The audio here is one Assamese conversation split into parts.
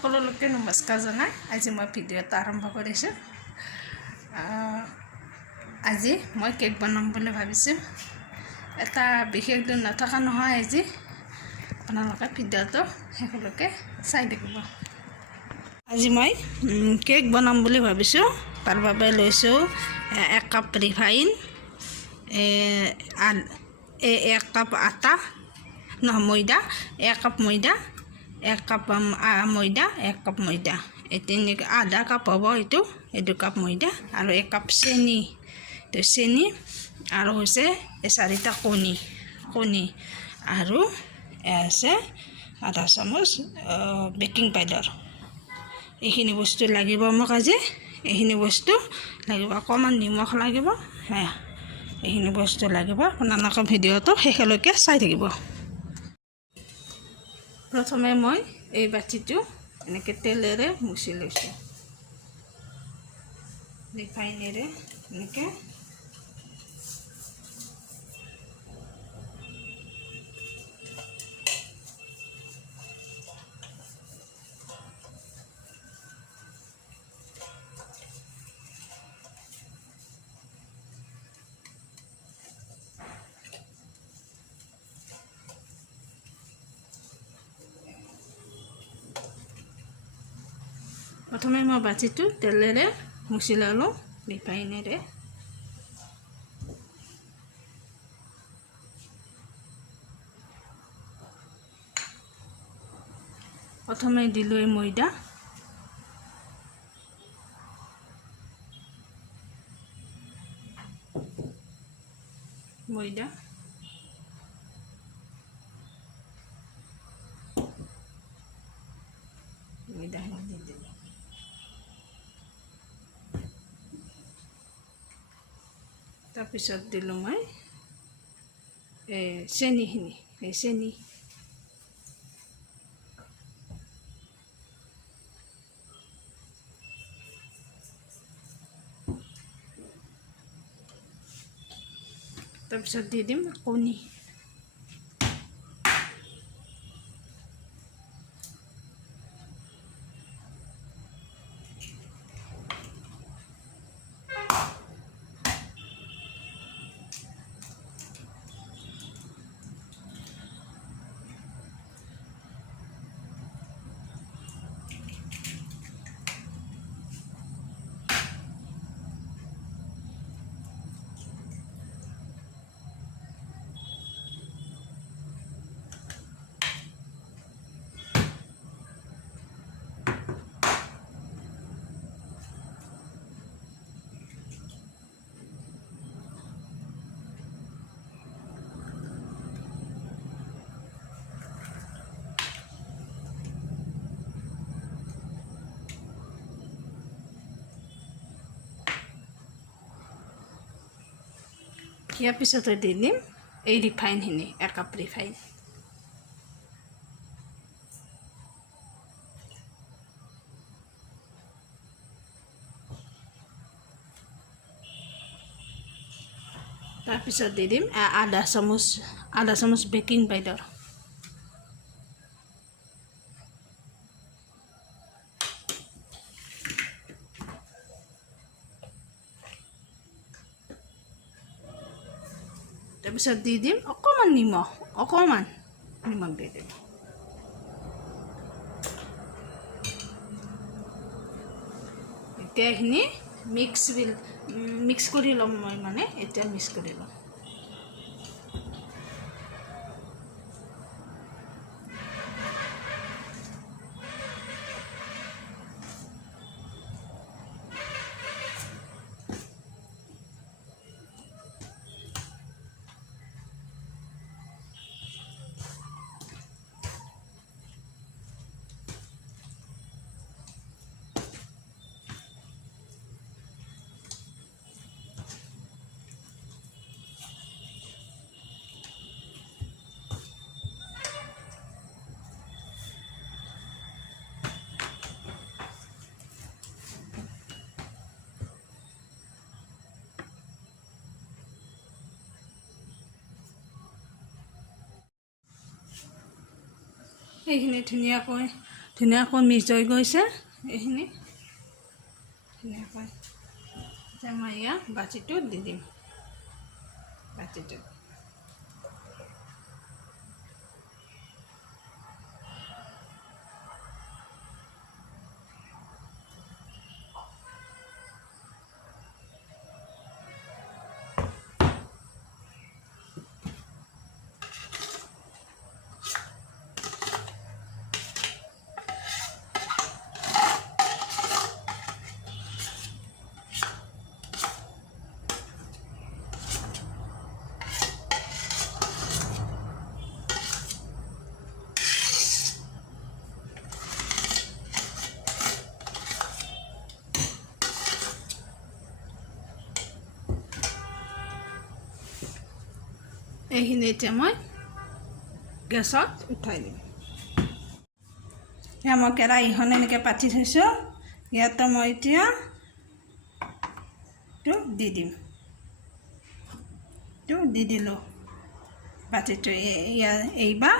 সকলোকে নমস্কাৰ জনাই আজি মই ভিডিঅ' এটা আৰম্ভ কৰিছোঁ। আজি মই কেক বনাম বুলি ভাবিছোঁ। এটা বিশেষ দিন নথকা নহয় আজি, আপোনালোকে ভিডিঅ'টো শেষলৈকে চাই থাকিব। আজি মই কেক বনাম বুলি ভাবিছোঁ। তাৰ বাবে লৈছোঁ 1 কাপ ৰিফাইন, 1 কাপ আটা ময়দা, 1 কাপ ময়দা, 1 কাপ ময়দা, 1 কাপ ময়দা, আধা কাপ হ'ব এইটো 2 কাপ ময়দা, আৰু 1 কাপ চেনি, চেনি আৰু হৈছে 4টা কণী আৰু আছে আধা চামুচ বেকিং পাউডাৰ। এইখিনি বস্তু লাগিব মোক আজি। এইখিনি বস্তু লাগিব, অকণমান নিমখ লাগিব। এইখিনি বস্তু লাগিব। আপোনালোকে ভিডিঅ'টো শেষলৈকে চাই থাকিব। প্ৰথমে মই এই বাটিটো এনেকৈ তেলেৰে মুচি লৈছোঁ, ৰিফাইনেৰে এনেকৈ। প্ৰথমে মই বাটিটো তেলেৰে মুচি ল'লোঁ, ৰিফাইনেৰে। প্ৰথমে দিলোঁ এই ময়দা, ময়দাখিনি দি দিলোঁ। তাৰপিছত দিলোঁ মই চেনিখিনি, চেনি তাৰপিছত দি দিম কণী। ইয়াৰ পিছতে দি দিম এই ৰিফাইনখিনি, 1 কাপ ৰিফাইন। তাৰপিছত দি দিম আধা চামুচ বেকিং পাউডাৰ। তাৰপিছত দি দিম অকণমান নিমখ দি দিম। এতিয়া এইখিনি মিক্স কৰি ল'ম। মই এতিয়া মিক্স কৰি ল'ম। এইখিনি ধুনীয়াকৈ মিক্স হৈ গৈছে এইখিনি ধুনীয়াকৈ এতিয়া মই এয়া বাতিটোত দি দিম বাতিটোত এইখিনি এতিয়া মই গেছত উঠাই দিম এয়া মই কেৰাহীখন এনেকৈ পাতি থৈছোঁ ইয়াতে মই এতিয়া দি দিম দি দিলোঁ বাতিটো এইবাৰ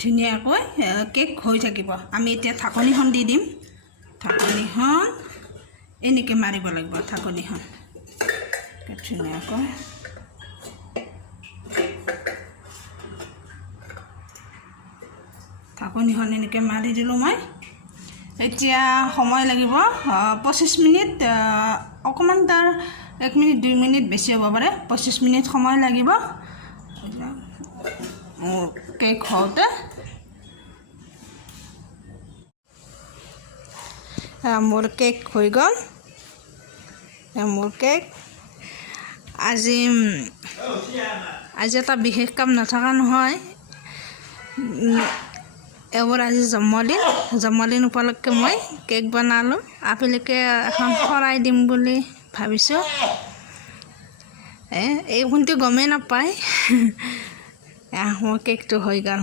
ধুনীয়াকৈ কেক হৈ থাকিব আমি এতিয়া ঢাকনিখন দি দিম ঢাকনিখন এনেকৈ মাৰিব লাগিব ঢাকনিখন ধুনীয়াকৈ ঢাকনিখন এনেকৈ মাৰি দিলোঁ মই এতিয়া সময় লাগিব 25 মিনিট অকণমান তাৰ 1 মিনিট 2 মিনিট বেছি হ'ব পাৰে 25 মিনিট সময় লাগিব মোৰ কেক হওঁতে মোৰ কেক হৈ গ'ল মোৰ কেক আজি এটা বিশেষ কাম নথকা নহয় এবাৰ আজি জন্মদিন উপলক্ষে মই কেক বনালোঁ আপোনালোকে এখন শৰাই দিম বুলি ভাবিছোঁ এই ভণ্টি গমেই নাপায় মোৰ কেকটো হৈ গ'ল